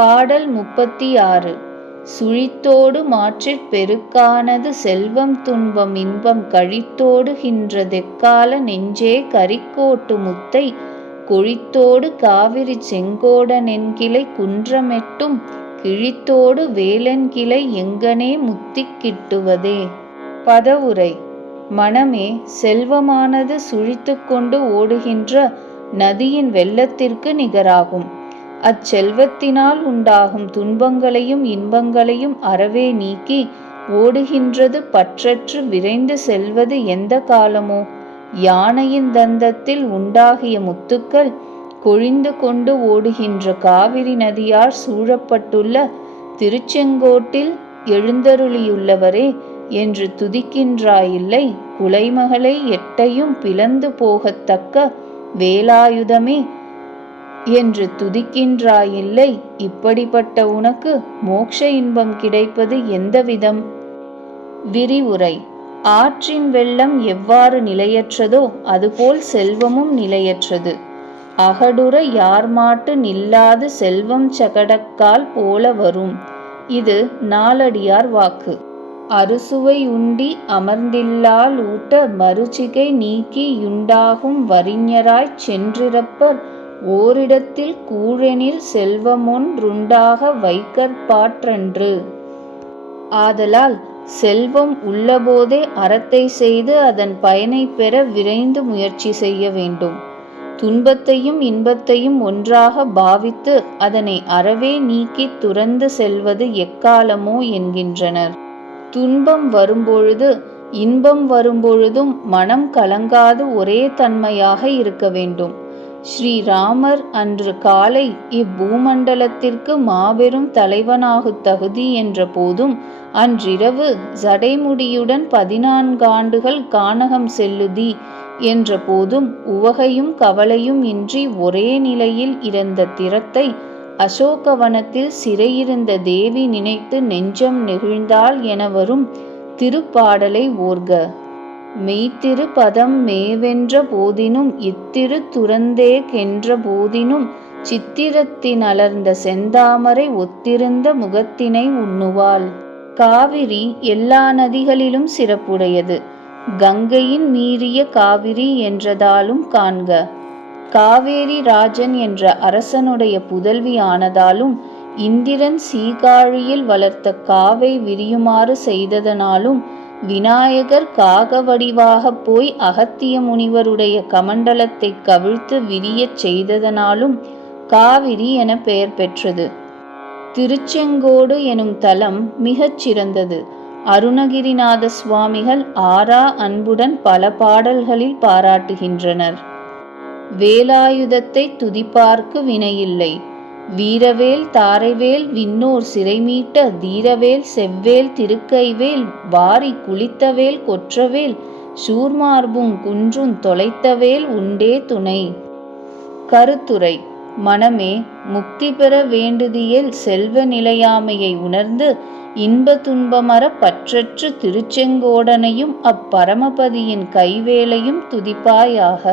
பாடல் 36. சுழித்தோடு மாற்றிற் பெருக்கானது செல்வம் துன்பம் இன்பம் கழித்தோடு கின்றதெக்கால நெஞ்சே கரிக்கோட்டு முத்தை கொழித்தோடு காவிரி செங்கோட நென்கிளை குன்றமெட்டும் கிழித்தோடு வேலென்கிளை எங்கனே முத்திக் கிட்டுவதே. பதவுரை. மனமே, செல்வமானது சுழித்துக் கொண்டு ஓடுகின்ற நதியின் வெள்ளத்திற்கு நிகராகும். அச்செல்வத்தினால் உண்டாகும் துன்பங்களையும் இன்பங்களையும் அறவே நீக்கி ஓடுகின்றது பற்றற்று விரைந்து செல்வது எந்த காலமோ? யானையின் தந்தத்தில் உண்டாகிய முத்துக்கள் கொழிந்து கொண்டு ஓடுகின்ற காவிரி நதியால் சூழப்பட்டுள்ள திருச்செங்கோட்டில் எழுந்தருளியுள்ளவரே என்று துதிக்கின்றாயில்லை. குலைமகளை எட்டையும் பிளந்து போகத்தக்க வேலாயுதமே என்று துதிக்கின்றாயில்லை. இப்படிப்பட்ட உனக்கு மோட்ச இன்பம் கிடைப்பது எந்த விதம்? விரிவுரை. ஆற்றின் வெள்ளம் எவ்வாறு நிலையற்றதோ அதுபோல் செல்வமும் நிலையற்றது. அகடுற யார்மாட்டு நில்லாது செல்வம் சகடக்கால் போல வரும். இது நாலடியார் வாக்கு. அறுசுவை உண்டி அமர்ந்தில்லால் ஊட்ட மறுசிகை நீக்கி யுண்டாகும் வறிஞராய்ச் சென்றிரப்பர் ஓரிடத்தில் கூழெனில் செல்வமொன்றுண்டாக வைக்கற்பாற்றன்று. ஆதலால் செல்வம் உள்ளபோதே அறத்தை செய்து அதன் பயனைப் பெற விரைந்து முயற்சி செய்ய வேண்டும். துன்பத்தையும் இன்பத்தையும் ஒன்றாக பாவித்து அதனை அறவே நீக்கித் துறந்து செல்வது எக்காலமோ என்கின்றனர். துன்பம் வரும்பொழுது இன்பம் வரும்பொழுதும் மனம் கலங்காது ஒரே தன்மையாக இருக்க வேண்டும். ஸ்ரீராமர் அன்று காலை இப்பூமண்டலத்திற்கு மாபெரும் தலைவனாகுத் தகுதி என்ற போதும் அன்றிரவு ஜடைமுடியுடன் 14 ஆண்டுகள் கானகம் செல்லுதி என்ற போதும் உவகையும் கவலையும் இன்றி ஒரே நிலையில் இருந்த திறத்தை அசோகவனத்தில் சிறையிருந்த தேவி நினைத்து நெஞ்சம் நெகிழ்ந்தாள் என வரும் திருப்பாடலை ஓர்க. மெய்த்திரு பதம் மேவென்ற போதினும் இத்திரு துறந்தேகென்ற போதினும் சித்திரத்தினலர்ந்த செந்தாமரை ஒத்திருந்த முகத்தினை உண்ணுவாள். காவிரி எல்லா நதிகளிலும் சிறப்புடையது. கங்கையின் மீறிய காவிரி என்றதாலும் காண்க. காவேரி ராஜன் என்ற அரசனுடைய புதல்வி ஆனதாலும் இந்திரன் சீகாழியில் வளர்த்த காவை விரியுமாறு செய்ததனாலும் விநாயகர் காக வடிவாகப் போய் அகத்திய முனிவருடைய கமண்டலத்தை கவிழ்த்து விரியச் செய்ததனாலும் காவிரி என பெயர் பெற்றது. திருச்செங்கோடு எனும் தலம் மிகச் சிறந்தது. அருணகிரிநாத சுவாமிகள் ஆரா அன்புடன் பல பாடல்களில் பாராட்டுகின்றனர். வேலாயுதத்தை துதிப்பார்க்கு வினையில்லை. வீரவேல் தாரைவேல் விண்ணோர் சிறைமீட்ட தீரவேல் செவ்வேல் திருக்கைவேல் வாரி குளித்தவேல் கொற்றவேல் சூர்மார்புங் குன்றும் தொலைத்தவேல் உண்டே துணை. கருத்துரை. மனமே, முக்தி பெற வேண்டுதியேல் செல்வ நிலையாமையை உணர்ந்து இன்ப துன்பமற பற்றற்று திருச்செங்கோடனையும் அப்பரமபதியின் கைவேலையும் துதிப்பாயாக.